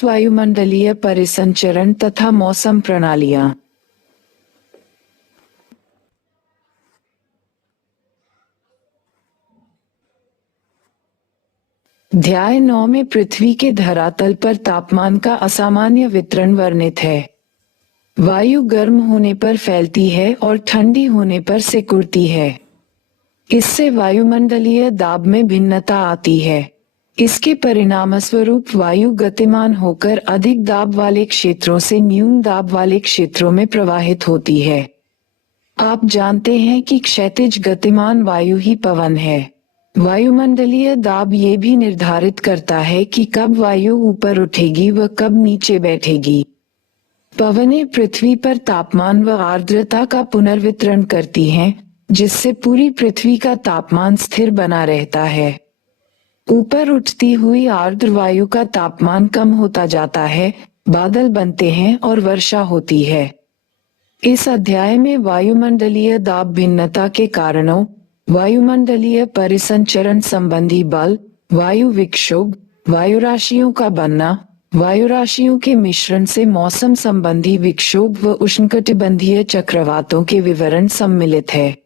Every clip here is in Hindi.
10 वायुमंडलीय परिसंचरण तथा मौसम प्रणालियां। अध्याय 9 में पृथ्वी के धरातल पर तापमान का असामान्य वितरण वर्णित है। वायु गर्म होने पर फैलती है और ठंडी होने पर सिकुड़ती है। इससे वायुमंडलीय दाब में भिन्नता आती है। इसके परिणामस्वरूप वायु गतिमान होकर अधिक दाब वाले क्षेत्रों से न्यून दाब वाले क्षेत्रों में प्रवाहित होती है। आप जानते हैं कि क्षैतिज गतिमान वायु ही पवन है। वायुमंडलीय दाब ये भी निर्धारित करता है कि कब वायु ऊपर उठेगी व कब नीचे बैठेगी। पवनें पृथ्वी पर तापमान व आर्द्रता का पुनर्वितरण करती हैं, जिससे पूरी पृथ्वी का तापमान स्थिर बना रहता है। ऊपर उठती हुई आर्द्र वायु का तापमान कम होता जाता है, बादल बनते हैं और वर्षा होती है। इस अध्याय में वायुमंडलीय दाब भिन्नता के कारणों, वायुमंडलीय परिसंचरण संबंधी बल, वायु विक्षोभ, वायुराशियों का बनना, वायुराशियों के मिश्रण से मौसम संबंधी विक्षोभ व उष्णकटिबंधीय चक्रवातों के विवरण सम्मिलित है।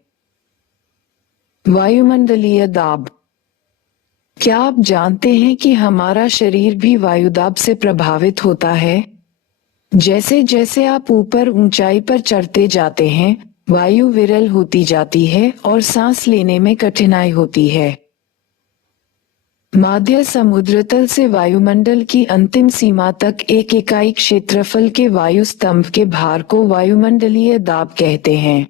वायुमंडलीय दाब। क्या आप जानते हैं कि हमारा शरीर भी वायुदाब से प्रभावित होता है? जैसे जैसे आप ऊपर ऊंचाई पर चढ़ते जाते हैं, वायु विरल होती जाती है और सांस लेने में कठिनाई होती है। मध्य समुद्र तल से वायुमंडल की अंतिम सीमा तक एक इकाई क्षेत्रफल के वायु स्तंभ के भार को वायुमंडलीय दाब कहते हैं।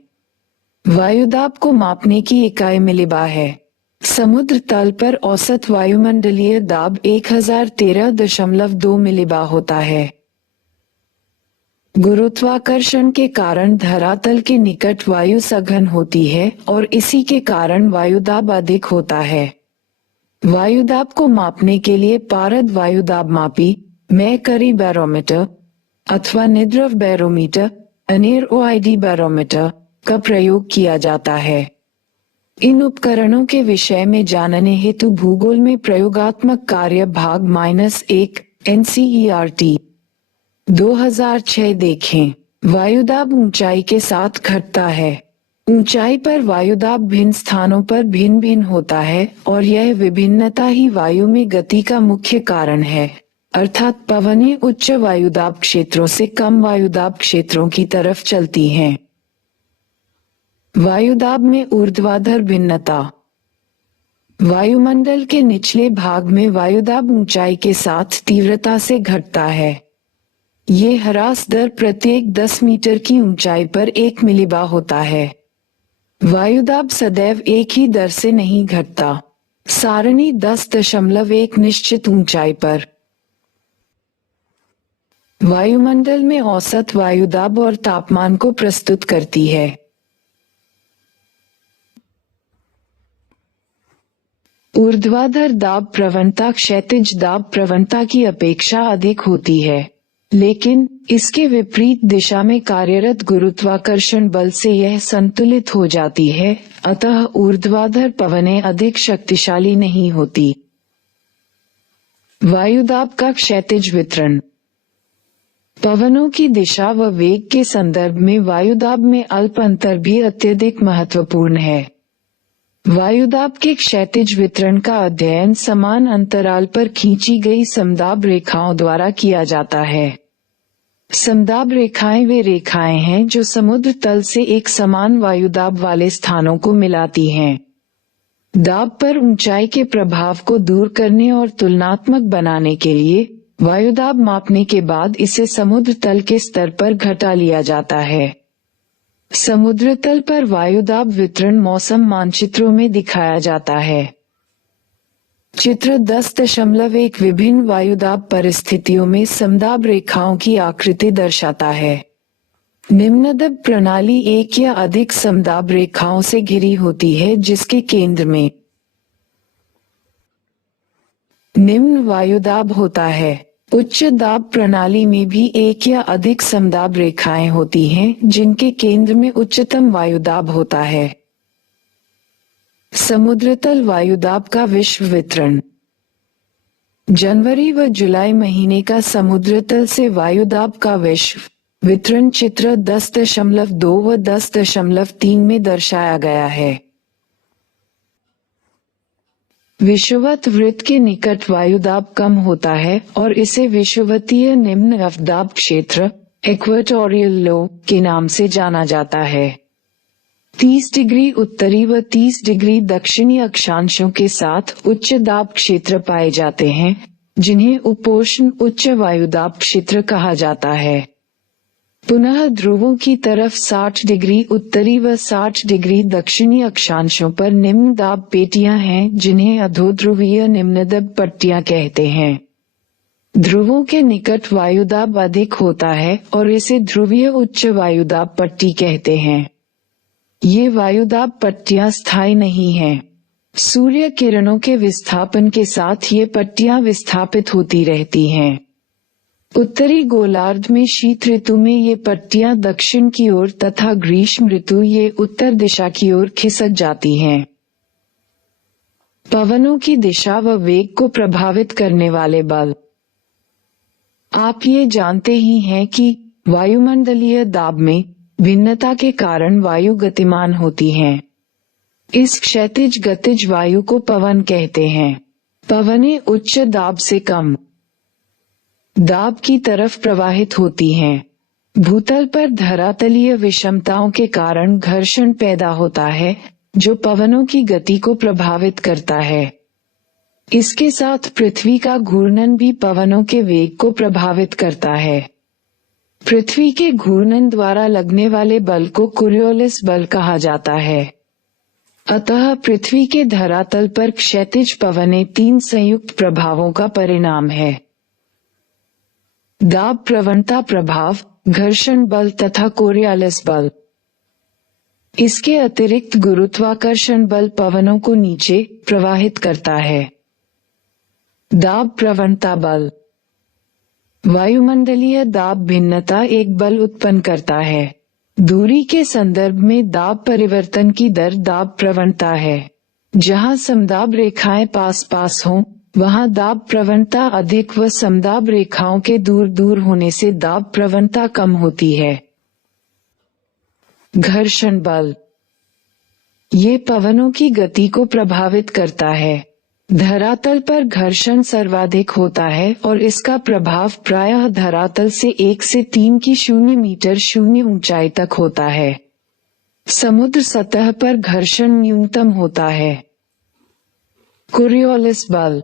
वायुदाब को मापने की इकाई मिलीबार है। समुद्र तल पर औसत वायुमंडलीय दाब 1013.2 मिलीबार होता है। गुरुत्वाकर्षण के कारण धरातल के निकट वायु सघन होती है और इसी के कारण वायुदाब अधिक होता है। वायुदाब को मापने के लिए पारद वायुदाब मापी, मैकरी बैरोमीटर अथवा निद्रव बैरोमीटर, NROID बैरोमीटर का प्रयोग किया जाता है। इन उपकरणों के विषय में जानने हेतु भूगोल में प्रयोगात्मक कार्य भाग -1 NCERT 2006 देखें। वायुदाब ऊंचाई के साथ घटता है। ऊंचाई पर वायुदाब भिन्न स्थानों पर भिन्न भिन्न होता है और यह विभिन्नता ही वायु में गति का मुख्य कारण है, अर्थात पवनें उच्च वायुदाब क्षेत्रों से कम वायुदाब क्षेत्रों की तरफ चलती हैं। वायुदाब में ऊर्ध्वाधर भिन्नता। वायुमंडल के निचले भाग में वायुदाब ऊंचाई के साथ तीव्रता से घटता है। ये ह्रास दर प्रत्येक 10 मीटर की ऊंचाई पर 1 मिलीबार होता है। वायुदाब सदैव एक ही दर से नहीं घटता। सारणी 10.1 निश्चित ऊंचाई पर। वायुमंडल में औसत वायुदाब और तापमान को प्रस्तुत करती है। ऊर्ध्वाधर दाब प्रवणता क्षैतिज दाब प्रवणता की अपेक्षा अधिक होती है, लेकिन इसके विपरीत दिशा में कार्यरत गुरुत्वाकर्षण बल से यह संतुलित हो जाती है, अतः ऊर्ध्वाधर पवनें अधिक शक्तिशाली नहीं होती। वायुदाब का क्षैतिज वितरण। पवनों की दिशा व वेग के संदर्भ में वायुदाब में अल्प अंतर भी अत्यधिक महत्वपूर्ण है। वायुदाब के क्षैतिज वितरण का अध्ययन समान अंतराल पर खींची गई समदाब रेखाओं द्वारा किया जाता है। समदाब रेखाएं वे रेखाएं हैं जो समुद्र तल से एक समान वायुदाब वाले स्थानों को मिलाती हैं। दाब पर ऊंचाई के प्रभाव को दूर करने और तुलनात्मक बनाने के लिए वायुदाब मापने के बाद इसे समुद्र तल के स्तर पर घटा लिया जाता है। समुद्र तल पर वायुदाब वितरण मौसम मानचित्रों में दिखाया जाता है। चित्र 10.1 विभिन्न वायुदाब परिस्थितियों में समदाब रेखाओं की आकृति दर्शाता है। निम्नदाब प्रणाली एक या अधिक समदाब रेखाओं से घिरी होती है, जिसके केंद्र में निम्न वायुदाब होता है। उच्च दाब प्रणाली में भी एक या अधिक समदाब रेखाएं होती हैं, जिनके केंद्र में उच्चतम वायुदाब होता है। समुद्रतल वायुदाब का विश्व वितरण। जनवरी व जुलाई महीने का समुद्र तल से वायुदाब का विश्व वितरण चित्र 10.2 व 10.3 में दर्शाया गया है। विषुवत वृत्त के निकट वायुदाब कम होता है और इसे विषुवतीय निम्न अवदाब क्षेत्र इक्वेटोरियल लो के नाम से जाना जाता है। 30 डिग्री उत्तरी व 30 डिग्री दक्षिणी अक्षांशों के साथ उच्च दाब क्षेत्र पाए जाते हैं, जिन्हें उपोष्ण उच्च वायुदाब क्षेत्र कहा जाता है। पुनः ध्रुवों की तरफ 60 डिग्री उत्तरी व 60 डिग्री दक्षिणी अक्षांशों पर निम्न दाब पेटियां हैं, जिन्हें अधोध्रुवीय निम्नदाब पट्टियां कहते हैं। ध्रुवों के निकट वायुदाब अधिक होता है और इसे ध्रुवीय उच्च वायुदाब पट्टी कहते हैं। ये वायुदाब पट्टियां स्थायी नहीं हैं। सूर्य किरणों के विस्थापन के साथ ये पट्टियां विस्थापित होती रहती हैं। उत्तरी गोलार्ध में शीत ऋतु में ये पट्टियां दक्षिण की ओर तथा ग्रीष्म ऋतु ये उत्तर दिशा की ओर खिसक जाती हैं। पवनों की दिशा व वेग को प्रभावित करने वाले बल। आप ये जानते ही हैं कि वायुमंडलीय दाब में भिन्नता के कारण वायु गतिमान होती है। इस क्षैतिज गतिज वायु को पवन कहते हैं। पवनें उच्च दाब से कम दाब की तरफ प्रवाहित होती हैं। भूतल पर धरातलीय विषमताओं के कारण घर्षण पैदा होता है, जो पवनों की गति को प्रभावित करता है। इसके साथ पृथ्वी का घूर्णन भी पवनों के वेग को प्रभावित करता है। पृथ्वी के घूर्णन द्वारा लगने वाले बल को कोरियोलिस बल कहा जाता है। अतः पृथ्वी के धरातल पर क्षैतिज पवनें 3 संयुक्त प्रभावों का परिणाम है: दाब प्रवणता प्रभाव, घर्षण बल तथा कोरियोलिस बल। इसके अतिरिक्त गुरुत्वाकर्षण बल पवनों को नीचे प्रवाहित करता है। दाब प्रवणता बल। वायुमंडलीय दाब भिन्नता एक बल उत्पन्न करता है। दूरी के संदर्भ में दाब परिवर्तन की दर दाब प्रवणता है। जहां समदाब रेखाएं पास पास हों, वहां दाब प्रवणता अधिक व समदाब रेखाओं के दूर दूर होने से दाब प्रवणता कम होती है। घर्षण बल। ये पवनों की गति को प्रभावित करता है। धरातल पर घर्षण सर्वाधिक होता है और इसका प्रभाव प्रायः धरातल से 1 से 3 की 0 मीटर 0 ऊंचाई तक होता है। समुद्र सतह पर घर्षण न्यूनतम होता है। कोरियोलिस बल।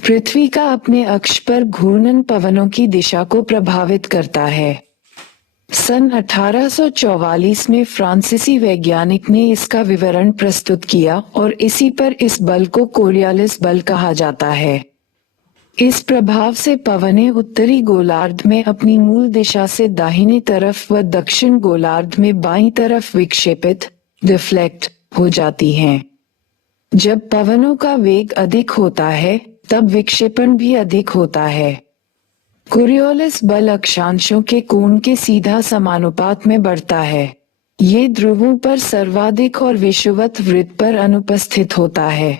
पृथ्वी का अपने अक्ष पर घूर्णन पवनों की दिशा को प्रभावित करता है। सन 1844 में फ्रांसीसी वैज्ञानिक ने इसका विवरण प्रस्तुत किया और इसी पर इस बल को कोरियोलिस बल कहा जाता है। इस प्रभाव से पवनें उत्तरी गोलार्ध में अपनी मूल दिशा से दाहिनी तरफ व दक्षिण गोलार्ध में बाईं तरफ विक्षेपित डिफ्लेक्ट हो जाती हैं। जब पवनों का वेग अधिक होता है, तब विक्षेपण भी अधिक होता है। कोरियोलिस बल अक्षांशों के कोण के सीधा समानुपात में बढ़ता है। ये ध्रुवों पर सर्वाधिक और विषुवत वृत्त पर अनुपस्थित होता है।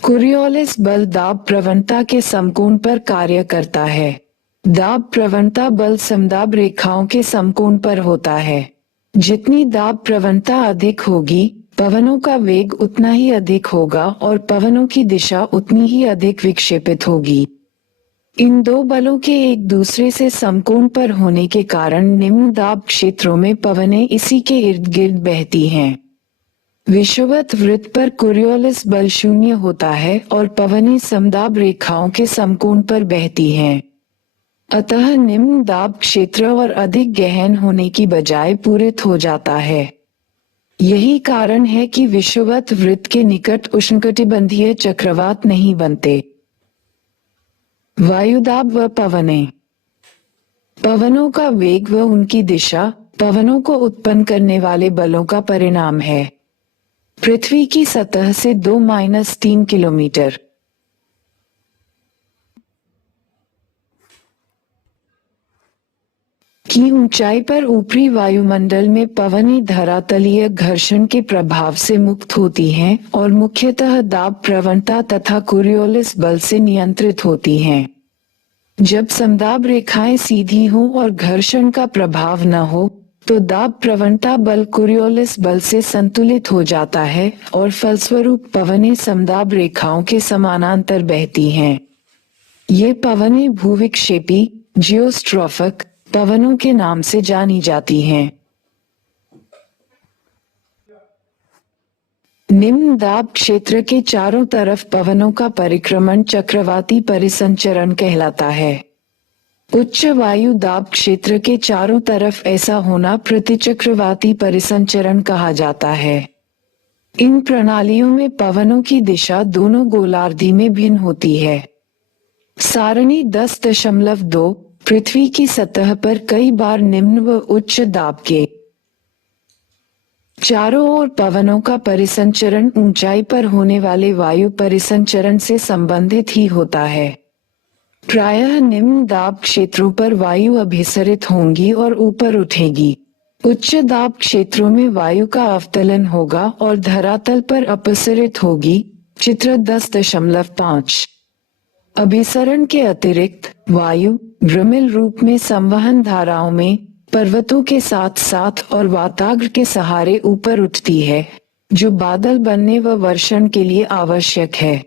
कोरियोलिस बल दाब प्रवणता के समकोण पर कार्य करता है। दाब प्रवणता बल समदाब रेखाओं के समकोण पर होता है। जितनी दाब प्रवणता अधिक होगी, पवनों का वेग उतना ही अधिक होगा और पवनों की दिशा उतनी ही अधिक विक्षेपित होगी। इन दो बलों के एक दूसरे से समकोण पर होने के कारण निम्न दाब क्षेत्रों में पवनें इसी के इर्द गिर्द बहती हैं। विषुवत वृत्त पर कोरियोलिस बल 0 होता है और पवनें समदाब रेखाओं के समकोण पर बहती हैं। अतः निम्न दाब क्षेत्र और अधिक गहन होने की बजाय पूरित हो जाता है। यही कारण है कि विषुवत वृत्त के निकट उष्णकटिबंधीय चक्रवात नहीं बनते। वायुदाब व पवनें। पवनों का वेग व उनकी दिशा पवनों को उत्पन्न करने वाले बलों का परिणाम है। पृथ्वी की सतह से 2-3 किलोमीटर की ऊंचाई पर ऊपरी वायुमंडल में पवनें धरातलीय घर्षण के प्रभाव से मुक्त होती हैं और मुख्यतः दाब प्रवणता तथा कोरियोलिस बल से नियंत्रित होती हैं। जब समदाब रेखाएं सीधी हों और घर्षण का प्रभाव न हो, तो दाब प्रवणता बल कोरियोलिस बल से संतुलित हो जाता है और फलस्वरूप पवनें समदाब रेखाओं के समानांतर बहती हैं। ये पवनें भूविक्षेपी जियोस्ट्रोफिक पवनों के नाम से जानी जाती हैं। निम्न दाब क्षेत्र के चारों तरफ पवनों का परिक्रमण चक्रवाती परिसंचरण कहलाता है। उच्च वायु दाब क्षेत्र के चारों तरफ ऐसा होना प्रतिचक्रवाती परिसंचरण कहा जाता है। इन प्रणालियों में पवनों की दिशा दोनों गोलार्धी में भिन्न होती है। सारणी 10.2 पृथ्वी की सतह पर कई बार निम्न व उच्च दाब के चारों ओर पवनों का परिसंचरण ऊंचाई पर होने वाले वायु परिसंचरण से संबंधित ही होता है। प्रायः निम्न दाब क्षेत्रों पर वायु अभिसरित होंगी और ऊपर उठेगी। उच्च दाब क्षेत्रों में वायु का अवतलन होगा और धरातल पर अपसरित होगी। चित्र 10.5। अभिसरण के अतिरिक्त वायु भ्रमिल रूप में संवहन धाराओं में पर्वतों के साथ साथ और वाताग्र के सहारे ऊपर उठती है, जो बादल बनने व वर्षण के लिए आवश्यक है।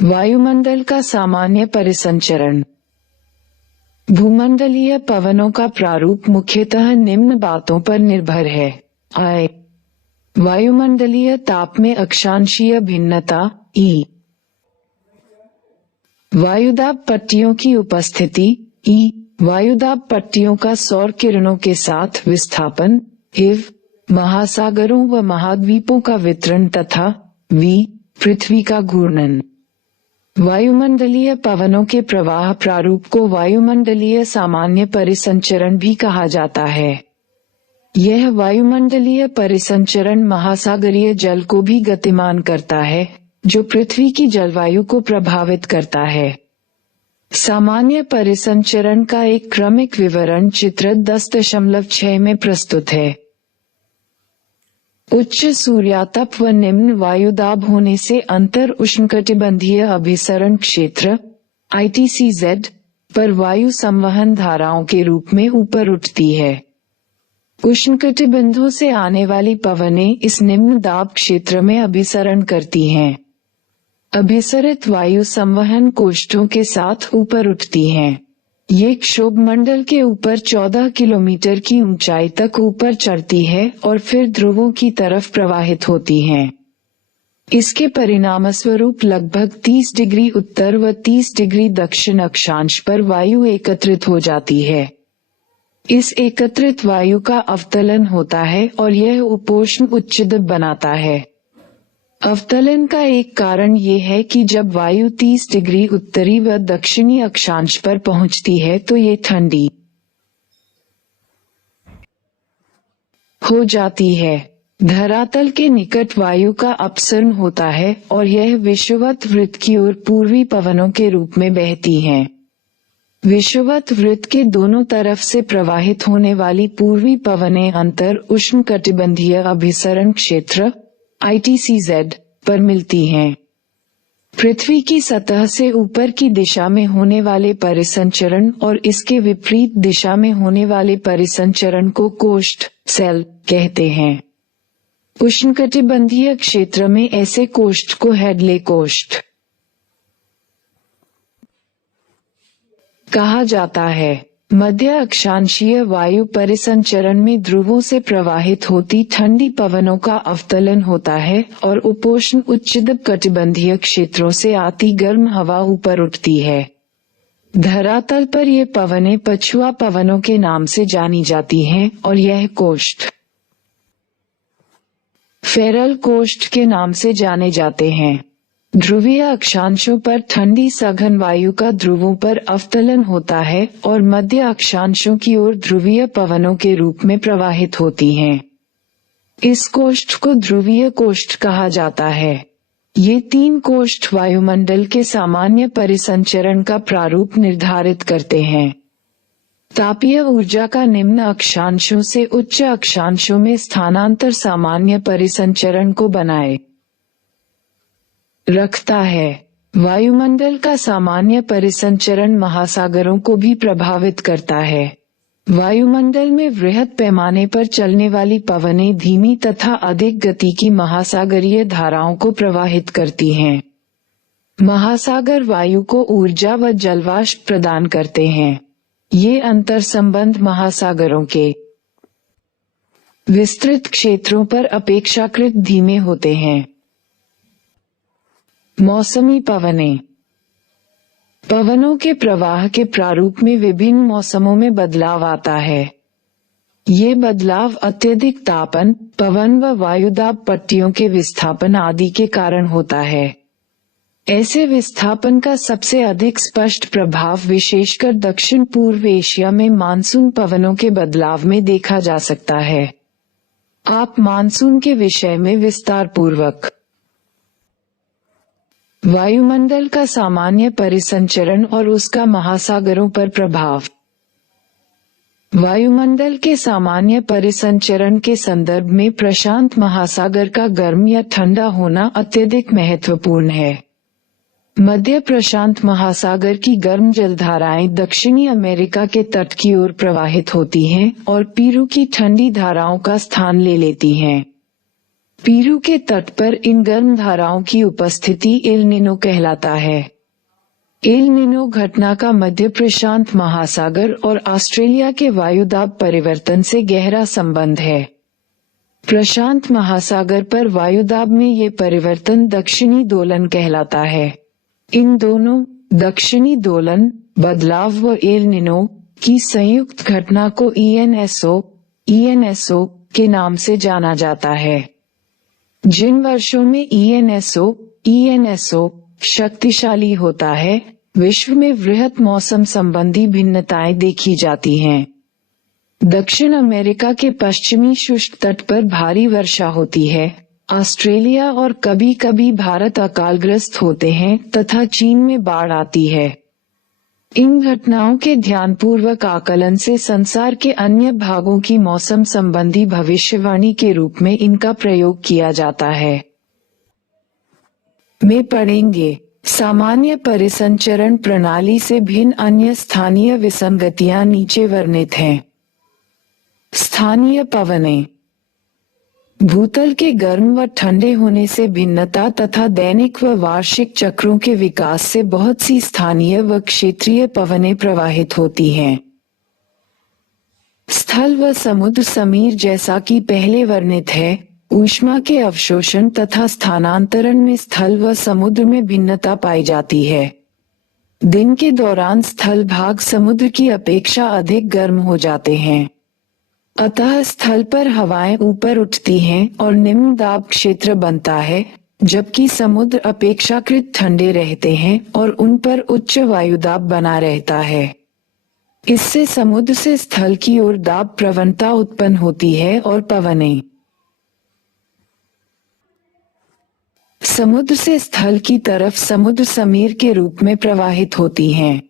वायुमंडल का सामान्य परिसंचरण। भूमंडलीय पवनों का प्रारूप मुख्यतः निम्न बातों पर निर्भर है। आय वायुमंडलीय ताप में अक्षांशीय भिन्नता ई, वायुदाब पट्टियों की उपस्थिति ई, वायुदाब पट्टियों का सौर किरणों के साथ विस्थापन इव, महासागरों व महाद्वीपों का वितरण तथा वी, पृथ्वी का घूर्णन। वायुमंडलीय पवनों के प्रवाह प्रारूप को वायुमंडलीय सामान्य परिसंचरण भी कहा जाता है। यह वायुमंडलीय परिसंचरण महासागरीय जल को भी गतिमान करता है, जो पृथ्वी की जलवायु को प्रभावित करता है। सामान्य परिसंचरण का एक क्रमिक विवरण चित्र 10.6 में प्रस्तुत है। उच्च सूर्यातप व निम्न वायुदाब होने से अंतर उष्णकटिबंधीय अभिसरण क्षेत्र ITCZ पर वायु संवहन धाराओं के रूप में ऊपर उठती है। उष्णकटिबंधों से आने वाली पवनें इस निम्न दाब क्षेत्र में अभिसरण करती हैं। अभिसरित वायु संवहन कोष्ठों के साथ ऊपर उठती हैं। ये क्षोभमंडल के ऊपर 14 किलोमीटर की ऊंचाई तक ऊपर चढ़ती है और फिर ध्रुवों की तरफ प्रवाहित होती हैं। इसके परिणामस्वरूप लगभग 30 डिग्री उत्तर व 30 डिग्री दक्षिण अक्षांश पर वायु एकत्रित हो जाती है। इस एकत्रित वायु का अवतलन होता है और यह उपोष्ण उच्चदाब बनाता है। अवतलन का एक कारण ये है कि जब वायु 30 डिग्री उत्तरी व दक्षिणी अक्षांश पर पहुंचती है तो ये ठंडी हो जाती है। धरातल के निकट वायु का अपसरण होता है और यह विषुवत वृत्त की ओर पूर्वी पवनों के रूप में बहती हैं। विषुवत वृत्त के दोनों तरफ से प्रवाहित होने वाली पूर्वी पवनें अंतर उष्णकटिबंधीय अभिसरण क्षेत्र ITCZ पर मिलती हैं। पृथ्वी की सतह से ऊपर की दिशा में होने वाले परिसंचरण और इसके विपरीत दिशा में होने वाले परिसंचरण को कोष्ठ सेल कहते हैं। उष्णकटिबंधीय क्षेत्र में ऐसे कोष्ठ को हेडले कोष्ठ कहा जाता है। मध्य अक्षांशीय वायु परिसंचरण में ध्रुवों से प्रवाहित होती ठंडी पवनों का अवतलन होता है और उपोष्ण उच्चदाब कटिबंधीय क्षेत्रों से आती गर्म हवा ऊपर उठती है। धरातल पर ये पवनें पछुआ पवनों के नाम से जानी जाती हैं और यह कोष्ठ फेरल कोष्ठ के नाम से जाने जाते हैं। ध्रुवीय अक्षांशों पर ठंडी सघन वायु का ध्रुवों पर अवतलन होता है और मध्य अक्षांशों की ओर ध्रुवीय पवनों के रूप में प्रवाहित होती हैं। इस कोष्ठ को ध्रुवीय कोष्ठ कहा जाता है। ये 3 कोष्ठ वायुमंडल के सामान्य परिसंचरण का प्रारूप निर्धारित करते हैं। तापीय ऊर्जा का निम्न अक्षांशों से उच्च अक्षांशों में स्थानांतर सामान्य परिसंचरण को बनाए रखता है। वायुमंडल का सामान्य परिसंचरण महासागरों को भी प्रभावित करता है। वायुमंडल में वृहद पैमाने पर चलने वाली पवनें धीमी तथा अधिक गति की महासागरीय धाराओं को प्रवाहित करती हैं। महासागर वायु को ऊर्जा व जलवाष्प प्रदान करते हैं। ये अंतर्संबंध महासागरों के विस्तृत क्षेत्रों पर अपेक्षाकृत धीमे होते हैं। मौसमी पवनें। पवनों के प्रवाह के प्रारूप में विभिन्न मौसमों में बदलाव आता है। ये बदलाव अत्यधिक तापन, पवन व वायुदाब पट्टियों के विस्थापन आदि के कारण होता है। ऐसे विस्थापन का सबसे अधिक स्पष्ट प्रभाव विशेषकर दक्षिण पूर्व एशिया में मानसून पवनों के बदलाव में देखा जा सकता है। आप मानसून के विषय में विस्तार पूर्वक वायुमंडल का सामान्य परिसंचरण और उसका महासागरों पर प्रभाव। वायुमंडल के सामान्य परिसंचरण के संदर्भ में प्रशांत महासागर का गर्म या ठंडा होना अत्यधिक महत्वपूर्ण है। मध्य प्रशांत महासागर की गर्म जलधाराएं दक्षिणी अमेरिका के तट की ओर प्रवाहित होती हैं और पीरू की ठंडी धाराओं का स्थान ले लेती हैं। पीरू के तट पर इन गर्म धाराओं की उपस्थिति एल निनो कहलाता है। एल निनो घटना का मध्य प्रशांत महासागर और ऑस्ट्रेलिया के वायुदाब परिवर्तन से गहरा संबंध है। प्रशांत महासागर पर वायुदाब में ये परिवर्तन दक्षिणी दोलन कहलाता है। इन दोनों दक्षिणी दोलन बदलाव व एल निनो की संयुक्त घटना को ईएनएसओ के नाम से जाना जाता है। जिन वर्षों में ईएनएसओ शक्तिशाली होता है, विश्व में वृहद मौसम संबंधी भिन्नताएं देखी जाती हैं। दक्षिण अमेरिका के पश्चिमी शुष्क तट पर भारी वर्षा होती है। ऑस्ट्रेलिया और कभी कभी भारत अकालग्रस्त होते हैं तथा चीन में बाढ़ आती है। इन घटनाओं के ध्यानपूर्वक आकलन से संसार के अन्य भागों की मौसम संबंधी भविष्यवाणी के रूप में इनका प्रयोग किया जाता है। में पढ़ेंगे सामान्य परिसंचरण प्रणाली से भिन्न अन्य स्थानीय विसंगतियां नीचे वर्णित हैं। स्थानीय पवनें। भूतल के गर्म व ठंडे होने से भिन्नता तथा दैनिक व वार्षिक चक्रों के विकास से बहुत सी स्थानीय व क्षेत्रीय पवनें प्रवाहित होती हैं। स्थल व समुद्र समीर जैसा कि पहले वर्णित है, ऊष्मा के अवशोषण तथा स्थानांतरण में स्थल व समुद्र में भिन्नता पाई जाती है। दिन के दौरान स्थल भाग समुद्र की अपेक्षा अधिक गर्म हो जाते हैं। अतः स्थल पर हवाएं ऊपर उठती हैं और निम्न दाब क्षेत्र बनता है, जबकि समुद्र अपेक्षाकृत ठंडे रहते हैं और उन पर उच्च वायुदाब बना रहता है। इससे समुद्र से स्थल की ओर दाब प्रवणता उत्पन्न होती है और पवनें समुद्र से स्थल की तरफ समुद्र समीर के रूप में प्रवाहित होती हैं।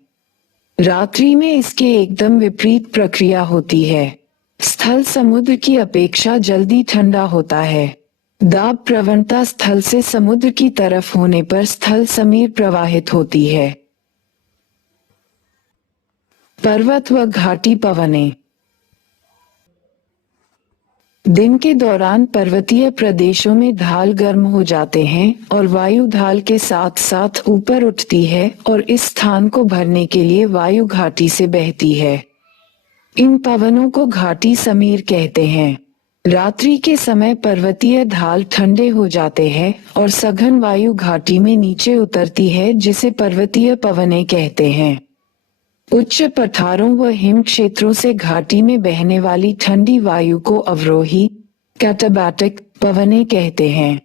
रात्रि में इसके एकदम विपरीत प्रक्रिया होती है। स्थल समुद्र की अपेक्षा जल्दी ठंडा होता है। दाब प्रवणता स्थल से समुद्र की तरफ होने पर स्थल समीर प्रवाहित होती है। पर्वत व घाटी पवनें। दिन के दौरान पर्वतीय प्रदेशों में ढाल गर्म हो जाते हैं और वायु ढाल के साथ साथ ऊपर उठती है और इस स्थान को भरने के लिए वायु घाटी से बहती है। इन पवनों को घाटी समीर कहते हैं। रात्रि के समय पर्वतीय ढाल ठंडे हो जाते हैं और सघन वायु घाटी में नीचे उतरती है, जिसे पर्वतीय पवनें कहते हैं। उच्च पठारों व हिम क्षेत्रों से घाटी में बहने वाली ठंडी वायु को अवरोही कैटाबैटिक पवनें कहते हैं।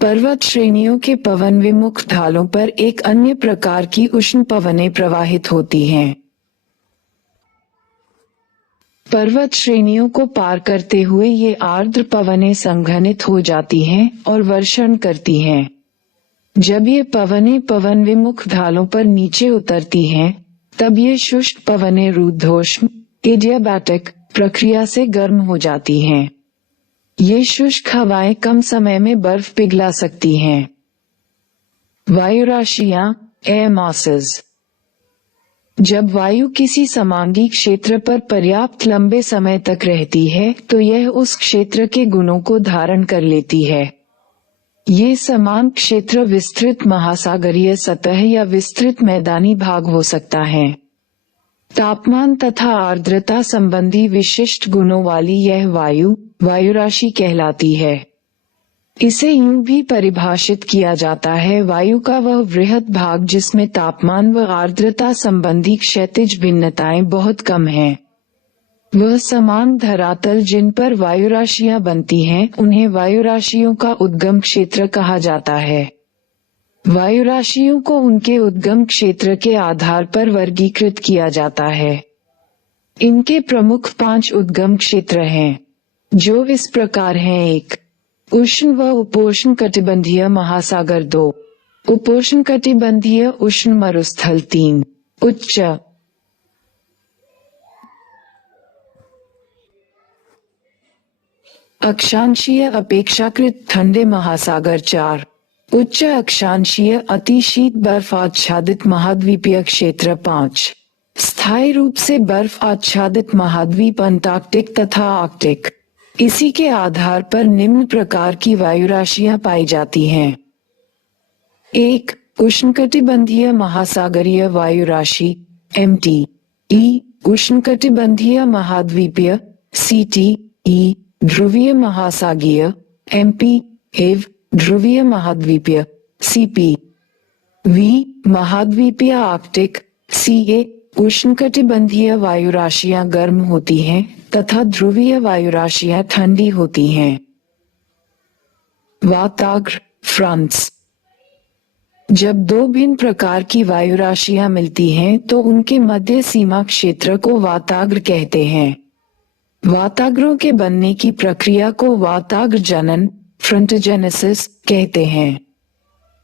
पर्वत श्रेणियों के पवन विमुख ढालों पर एक अन्य प्रकार की उष्ण पवनें प्रवाहित होती हैं। पर्वत श्रेणियों को पार करते हुए ये आर्द्र पवनें संघनित हो जाती हैं और वर्षण करती हैं। जब ये पवनें पवन विमुख ढालों पर नीचे उतरती हैं, तब ये शुष्क पवनें रुद्धोष्म एडियाबैटिक प्रक्रिया से गर्म हो जाती हैं। ये शुष्क हवाएं कम समय में बर्फ पिघला सकती हैं। वायुराशियां, एयर मासेस। जब वायु किसी समांगी क्षेत्र पर पर्याप्त लंबे समय तक रहती है तो यह उस क्षेत्र के गुणों को धारण कर लेती है। ये समान क्षेत्र विस्तृत महासागरीय सतह या विस्तृत मैदानी भाग हो सकता है। तापमान तथा आर्द्रता संबंधी विशिष्ट गुणों वाली यह वायु वायुराशि कहलाती है। इसे यूं भी परिभाषित किया जाता है, वायु का वह वृहद भाग जिसमें तापमान व आर्द्रता संबंधी क्षैतिज भिन्नताएं बहुत कम हैं। वह समान धरातल जिन पर वायुराशियां बनती हैं, उन्हें वायुराशियों का उद्गम क्षेत्र कहा जाता है। वायुराशियों को उनके उद्गम क्षेत्र के आधार पर वर्गीकृत किया जाता है। इनके प्रमुख 5 उद्गम क्षेत्र हैं, जो इस प्रकार हैं। 1. उष्ण व उपोष्ण कटिबंधीय महासागर। 2. उपोष्ण कटिबंधीय उष्ण मरुस्थल। 3. उच्च अक्षांशीय अपेक्षाकृत ठंडे महासागर। 4. उच्च अक्षांशीय अतिशीत बर्फ आच्छादित महाद्वीपीय क्षेत्र। 5. स्थायी रूप से बर्फ आच्छादित महाद्वीप अंटार्कटिक तथा आर्कटिक। इसी के आधार पर निम्न प्रकार की वायुराशियां पाई जाती हैं। 1. उष्णकटिबंधीय महासागरीय वायुराशि MTE। उष्णकटिबंधीय महाद्वीपीय CTE। ध्रुवीय महासागरीय MP। ध्रुवीय महाद्वीपीय CP। महाद्वीपीय आर्कटिक CA। उष्णकटिबंधीय वायुराशियां गर्म होती हैं तथा ध्रुवीय वायुराशियां ठंडी होती हैं। वाताग्र फ्रांस। जब 2 भिन्न प्रकार की वायुराशियां मिलती हैं तो उनके मध्य सीमा क्षेत्र को वाताग्र कहते हैं। वाताग्रों के बनने की प्रक्रिया को वाताग्र जनन फ्रंटोजेनेसिस कहते हैं।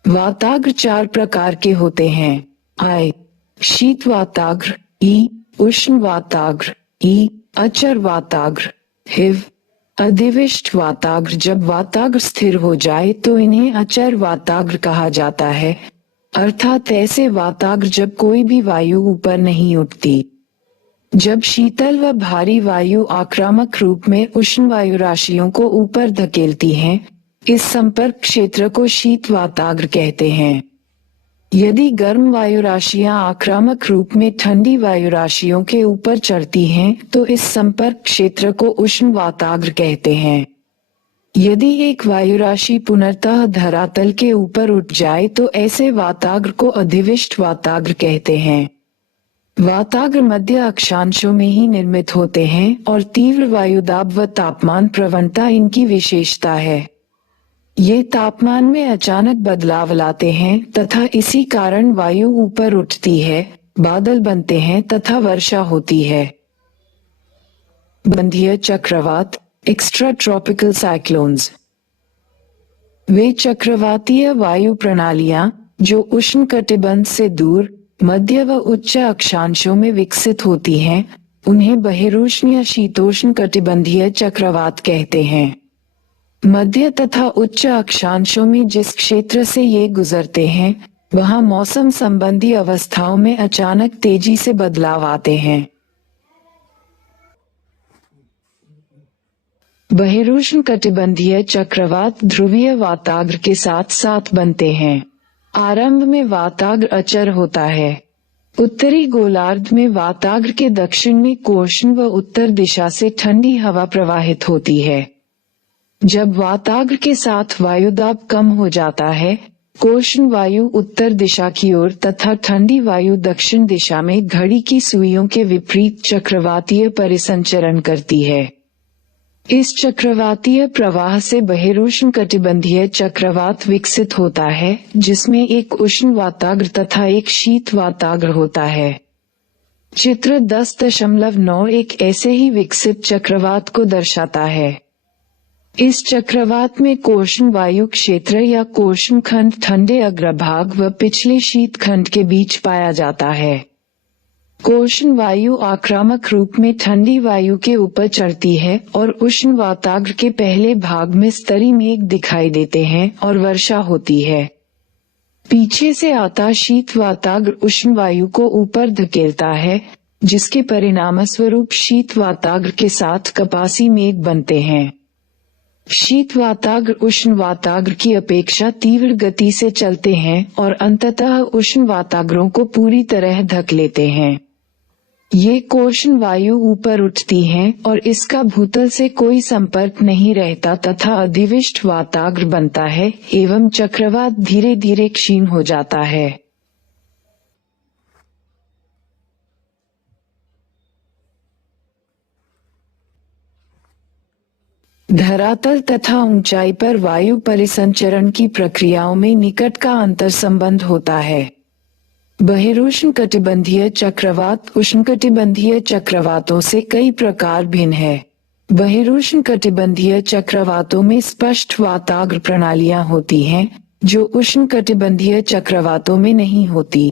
वाताग्र 4 प्रकार के होते हैं। I. शीत वाताग्र। E. उष्ण वाताग्र। E. अचर वाताग्र। HIV. अधिविष्ट वाताग्र। जब वाताग्र स्थिर हो जाए तो इन्हें अचर वाताग्र कहा जाता है, अर्थात ऐसे वाताग्र जब कोई भी वायु ऊपर नहीं उठती। जब शीतल व भारी वायु आक्रामक रूप में उष्ण वायु राशियों को ऊपर धकेलती हैं, इस संपर्क क्षेत्र को शीत वाताग्र कहते हैं। यदि गर्म वायु राशियां आक्रामक रूप में ठंडी वायु राशियों के ऊपर चढ़ती हैं, तो इस संपर्क क्षेत्र को उष्ण वाताग्र कहते हैं। यदि एक वायु राशि पुनर्तः धरातल के ऊपर उठ जाए तो ऐसे वाताग्र को अधिविष्ट वाताग्र कहते हैं। वाताग्र मध्य अक्षांशों में ही निर्मित होते हैं और तीव्र वायुदाब व तापमान प्रवणता इनकी विशेषता है। ये तापमान में अचानक बदलाव लाते हैं तथा इसी कारण वायु ऊपर उठती है, बादल बनते हैं तथा वर्षा होती है। बंधीय चक्रवात एक्स्ट्रा ट्रॉपिकल साइक्लोन्स। वे चक्रवातीय वायु प्रणालियां जो उष्णकटिबंध से दूर मध्य व उच्च अक्षांशों में विकसित होती हैं, उन्हें बहिरुष्ण या शीतोष्ण कटिबंधीय चक्रवात कहते हैं। मध्य तथा उच्च अक्षांशों में जिस क्षेत्र से ये गुजरते हैं, वहां मौसम संबंधी अवस्थाओं में अचानक तेजी से बदलाव आते हैं। बहिरुष्ण कटिबंधीय चक्रवात ध्रुवीय वाताग्र के साथ साथ बनते हैं। आरंभ में वाताग्र अचर होता है। उत्तरी गोलार्ध में वाताग्र के दक्षिण में कोष्ण व उत्तर दिशा से ठंडी हवा प्रवाहित होती है। जब वाताग्र के साथ वायुदाब कम हो जाता है, कोष्ण वायु उत्तर दिशा की ओर तथा ठंडी वायु दक्षिण दिशा में घड़ी की सुइयों के विपरीत चक्रवातीय परिसंचरण करती है। इस चक्रवातीय प्रवाह से बहिरुष्ण कटिबंधीय चक्रवात विकसित होता है, जिसमें एक उष्ण वाताग्र तथा एक शीत वाताग्र होता है। चित्र 10.9 एक ऐसे ही विकसित चक्रवात को दर्शाता है। इस चक्रवात में कोशन वायु क्षेत्र या कोशन खंड ठंडे अग्रभाग व पिछले शीत खंड के बीच पाया जाता है। कोशन वायु आक्रामक रूप में ठंडी वायु के ऊपर चढ़ती है और उष्ण वाताग्र के पहले भाग में स्तरी मेघ दिखाई देते हैं और वर्षा होती है। पीछे से आता शीत वाताग्र उष्ण वायु को ऊपर धकेलता है, जिसके परिणामस्वरूप शीत वाताग्र के साथ कपासी मेघ बनते हैं। शीत वाताग्र उष्ण वाताग्र की अपेक्षा तीव्र गति से चलते हैं और अंततः उष्ण वाताग्रों को पूरी तरह ढक लेते हैं। ये कोशन वायु ऊपर उठती हैं और इसका भूतल से कोई संपर्क नहीं रहता तथा अधिविष्ट वाताग्र बनता है एवं चक्रवात धीरे धीरे क्षीण हो जाता है। धरातल तथा ऊंचाई पर वायु परिसंचरण की प्रक्रियाओं में निकट का अंतर संबंध होता है। बहिरुष्णकटिबंधीय चक्रवात उष्णकटिबंधीय चक्रवातों से कई प्रकार भिन्न है। बहिरुष्णकटिबंधीय चक्रवातों में स्पष्ट वाताग्र प्रणालियां होती हैं, जो उष्णकटिबंधीय चक्रवातों में नहीं होती।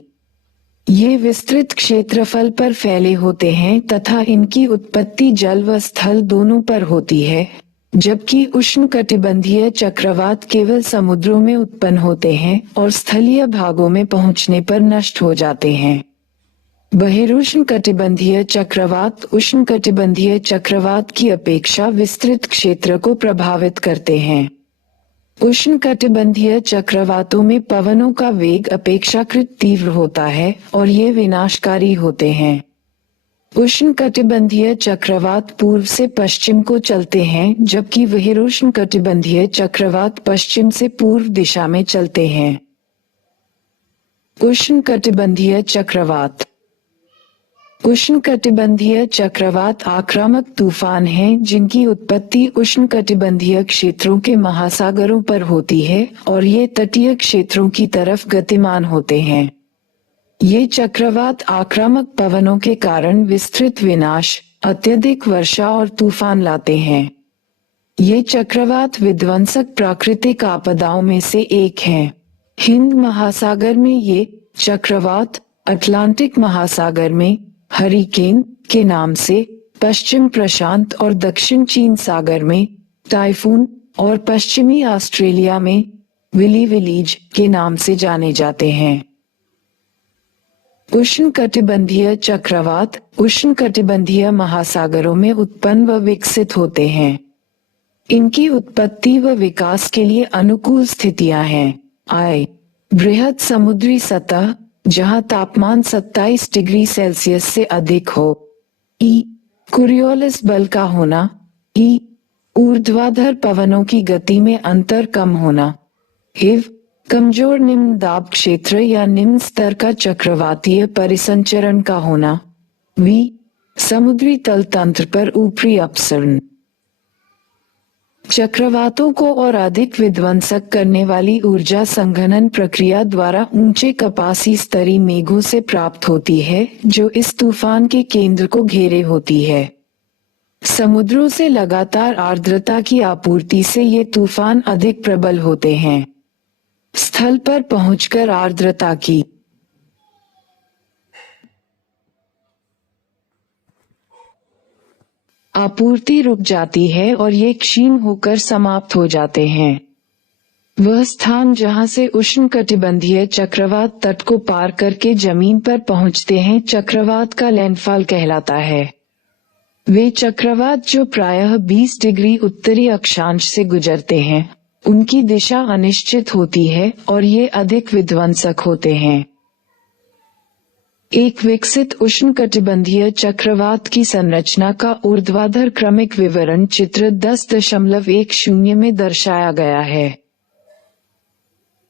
ये विस्तृत क्षेत्रफल पर फैले होते हैं तथा इनकी उत्पत्ति जल व स्थल दोनों पर होती है, जबकि उष्णकटिबंधीय चक्रवात केवल समुद्रों में उत्पन्न होते हैं और स्थलीय भागों में पहुंचने पर नष्ट हो जाते हैं। बहिरुष्णकटिबंधीय चक्रवात उष्णकटिबंधीय चक्रवात की अपेक्षा विस्तृत क्षेत्र को प्रभावित करते हैं। उष्णकटिबंधीय चक्रवातों में पवनों का वेग अपेक्षाकृत तीव्र होता है और ये विनाशकारी होते हैं। उष्णकटिबंधीय चक्रवात पूर्व से पश्चिम को चलते हैं, जबकि बहिरुष्णकटिबंधीय चक्रवात पश्चिम से पूर्व दिशा में चलते हैं। उष्णकटिबंधीय चक्रवात उष्णकटिबंधीय चक्रवात आक्रामक तूफान हैं, जिनकी उत्पत्ति उष्णकटिबंधीय क्षेत्रों के महासागरों पर होती है और ये तटीय क्षेत्रों की तरफ गतिमान होते हैं। ये चक्रवात आक्रामक पवनों के कारण विस्तृत विनाश, अत्यधिक वर्षा और तूफान लाते हैं। ये चक्रवात विध्वंसक प्राकृतिक आपदाओं में से एक हैं। हिंद महासागर में ये चक्रवात, अटलांटिक महासागर में हरिकेन के नाम से, पश्चिम प्रशांत और दक्षिण चीन सागर में टाइफून और पश्चिमी ऑस्ट्रेलिया में विली विलीज के नाम से जाने जाते हैं। उष्णकटिबंधीय चक्रवात उष्णकटिबंधीय महासागरों में उत्पन्न व विकसित होते हैं। इनकी उत्पत्ति व विकास के लिए अनुकूल स्थितियां हैं। बृहद समुद्री सतह, जहां तापमान 27 डिग्री सेल्सियस से अधिक हो। कोरियोलिस बल का होना। ऊर्ध्वाधर पवनों की गति में अंतर कम होना। कमजोर निम्न दाब क्षेत्र या निम्न स्तर का चक्रवातीय परिसंचरण का होना। समुद्री तल तंत्र पर ऊपरी अपसरण। चक्रवातों को और अधिक विध्वंसक करने वाली ऊर्जा संघनन प्रक्रिया द्वारा ऊंचे कपासी स्तरी मेघों से प्राप्त होती है, जो इस तूफान के केंद्र को घेरे होती है। समुद्रों से लगातार आर्द्रता की आपूर्ति से ये तूफान अधिक प्रबल होते हैं। स्थल पर पहुंचकर आर्द्रता की आपूर्ति रुक जाती है और ये क्षीण होकर समाप्त हो जाते हैं। वह स्थान जहां से उष्णकटिबंधीय चक्रवात तट को पार करके जमीन पर पहुंचते हैं, चक्रवात का लैंडफॉल कहलाता है। वे चक्रवात जो प्रायः 20 डिग्री उत्तरी अक्षांश से गुजरते हैं, उनकी दिशा अनिश्चित होती है और ये अधिक विध्वंसक होते हैं। एक विकसित उष्णकटिबंधीय चक्रवात की संरचना का ऊर्ध्वाधर क्रमिक विवरण चित्र 10.10 में दर्शाया गया है।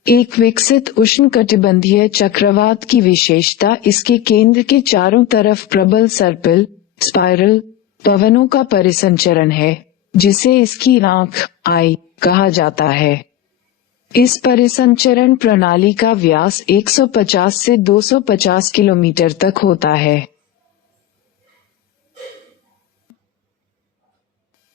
एक विकसित उष्णकटिबंधीय चक्रवात की विशेषता इसके केंद्र के चारों तरफ प्रबल सर्पिल स्पाइरल पवनों का परिसंचरण है, जिसे इसकी आंख आई कहा जाता है। इस परिसंचरण प्रणाली का व्यास 150 से 250 किलोमीटर तक होता है।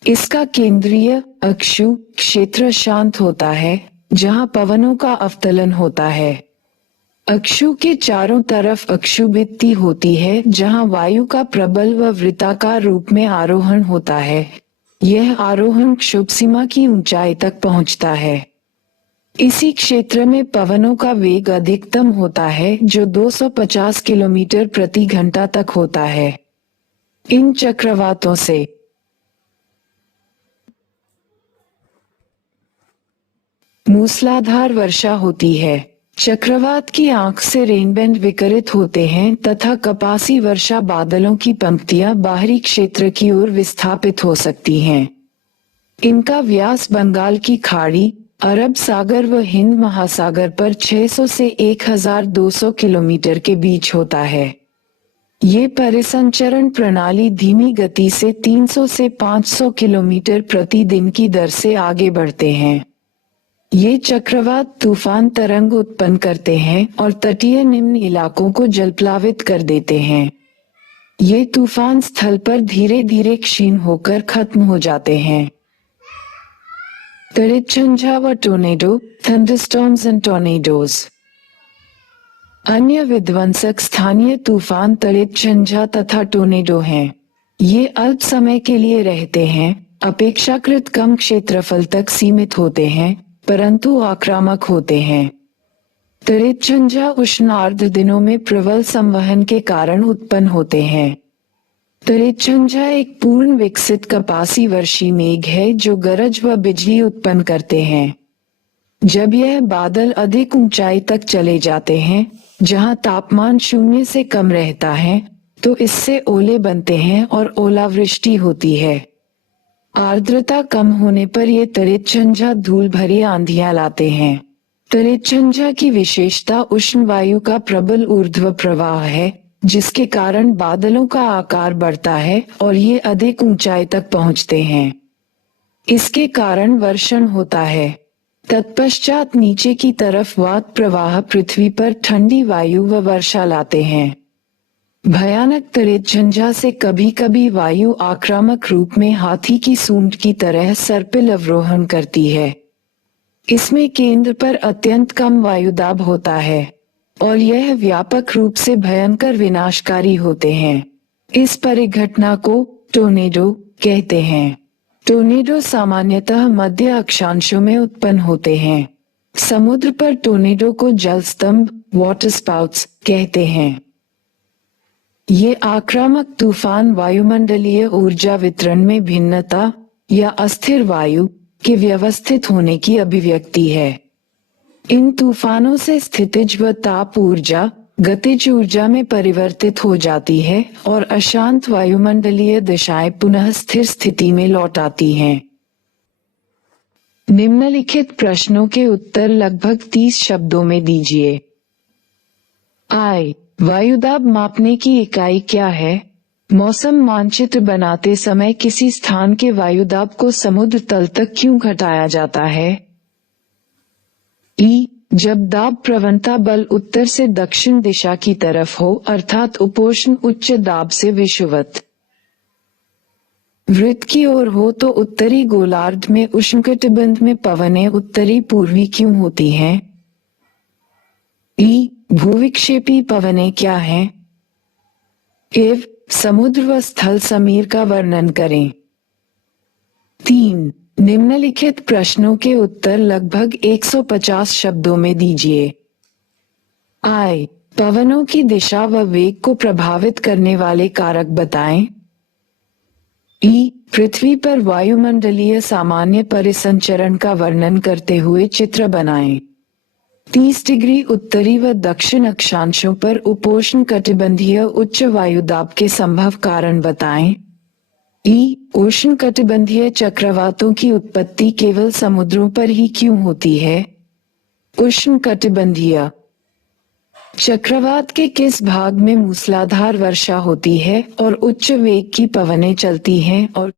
इसका केंद्रीय अक्षु क्षेत्र शांत होता है, जहां पवनों का अवतलन होता है। अक्षु के चारों तरफ अक्षुभित्ति होती है, जहां वायु का प्रबल व वृत्ताकार रूप में आरोहण होता है। यह आरोहण क्षुभ सीमा की ऊंचाई तक पहुंचता है। इसी क्षेत्र में पवनों का वेग अधिकतम होता है, जो 250 किलोमीटर प्रति घंटा तक होता है। इन चक्रवातों से मूसलाधार वर्षा होती है। चक्रवात की आंख से रेनबैंड विकिरित होते हैं तथा कपासी वर्षा बादलों की पंक्तियां बाहरी क्षेत्र की ओर विस्थापित हो सकती हैं। इनका व्यास बंगाल की खाड़ी, अरब सागर व हिंद महासागर पर 600 से 1200 किलोमीटर के बीच होता है। ये परिसंचरण प्रणाली धीमी गति से 300 से 500 किलोमीटर प्रतिदिन की दर से आगे बढ़ते हैं। ये चक्रवात तूफान तरंग उत्पन्न करते हैं और तटीय निम्न इलाकों को जलप्लावित कर देते हैं। ये तूफान स्थल पर धीरे धीरे क्षीण होकर खत्म हो जाते हैं। तड़ितझंझा व टोर्नेडो, थंडरस्टॉर्म्स एंड टोर्नेडोज। अन्य विध्वंसक स्थानीय तूफान तड़ितझंझा तथा टोर्नेडो हैं। ये अल्प समय के लिए रहते हैं, अपेक्षाकृत कम क्षेत्रफल तक सीमित होते हैं, परंतु आक्रामक होते हैं। तड़ितझंझा उष्ण आर्द्र दिनों में प्रबल संवहन के कारण उत्पन्न होते हैं। तड़ितझंझा एक पूर्ण विकसित कपासी वर्षी मेघ है जो गरज व बिजली उत्पन्न करते हैं। जब यह बादल अधिक ऊंचाई तक चले जाते हैं, जहां तापमान 0 से कम रहता है, तो इससे ओले बनते हैं और ओलावृष्टि होती है। आर्द्रता कम होने पर ये तड़ितझंझा धूल भरी आंधियां लाते हैं। तड़ितझंझा की विशेषता उष्ण वायु का प्रबल ऊर्ध्व प्रवाह है, जिसके कारण बादलों का आकार बढ़ता है और ये अधिक ऊंचाई तक पहुंचते हैं। इसके कारण वर्षण होता है। तत्पश्चात नीचे की तरफ वात प्रवाह पृथ्वी पर ठंडी वायु व वर्षा लाते हैं। भयानक तड़ितझंझा से कभी कभी वायु आक्रामक रूप में हाथी की सूंड की तरह सर्पिल अवरोहण करती है। इसमें केंद्र पर अत्यंत कम वायुदाब होता है और यह व्यापक रूप से भयंकर विनाशकारी होते हैं। इस परिघटना को टोर्नेडो कहते हैं। टोर्नेडो सामान्यतः मध्य अक्षांशों में उत्पन्न होते हैं। समुद्र पर टोर्नेडो को जलस्तंभ वाटर स्पाउट्स कहते हैं। ये आक्रामक तूफान वायुमंडलीय ऊर्जा वितरण में भिन्नता या अस्थिर वायु के व्यवस्थित होने की अभिव्यक्ति है। इन तूफानों से स्थितिज व ताप ऊर्जा गतिज ऊर्जा में परिवर्तित हो जाती है और अशांत वायुमंडलीय दिशाएं पुनः स्थिर स्थिति में लौट आती हैं। निम्नलिखित प्रश्नों के उत्तर लगभग 30 शब्दों में दीजिए। वायुदाब मापने की इकाई क्या है? मौसम मानचित्र बनाते समय किसी स्थान के वायुदाब को समुद्र तल तक क्यों घटाया जाता है? जब दाब प्रवणता बल उत्तर से दक्षिण दिशा की तरफ हो, अर्थात उपोष्ण उच्च दाब से विषुवत वृत्त की ओर हो, तो उत्तरी गोलार्ध में उष्णकटिबंध में पवनें उत्तरी पूर्वी क्यों होती हैं? भूविक्षेपी पवनें क्या हैं? समुद्र व स्थल समीर का वर्णन करें। 3. निम्नलिखित प्रश्नों के उत्तर लगभग 150 शब्दों में दीजिए। पवनों की दिशा व वेग को प्रभावित करने वाले कारक बताएं। पृथ्वी पर वायुमंडलीय सामान्य परिसंचरण का वर्णन करते हुए चित्र बनाएं। 30 डिग्री उत्तरी व दक्षिण अक्षांशों पर उपोष्ण कटिबंधीय उच्च वायुदाब के संभव कारण बताएं। उष्ण कटिबंधीय चक्रवातों की उत्पत्ति केवल समुद्रों पर ही क्यों होती है? उष्ण कटिबंधीय चक्रवात के किस भाग में मूसलाधार वर्षा होती है और उच्च वेग की पवनें चलती हैं और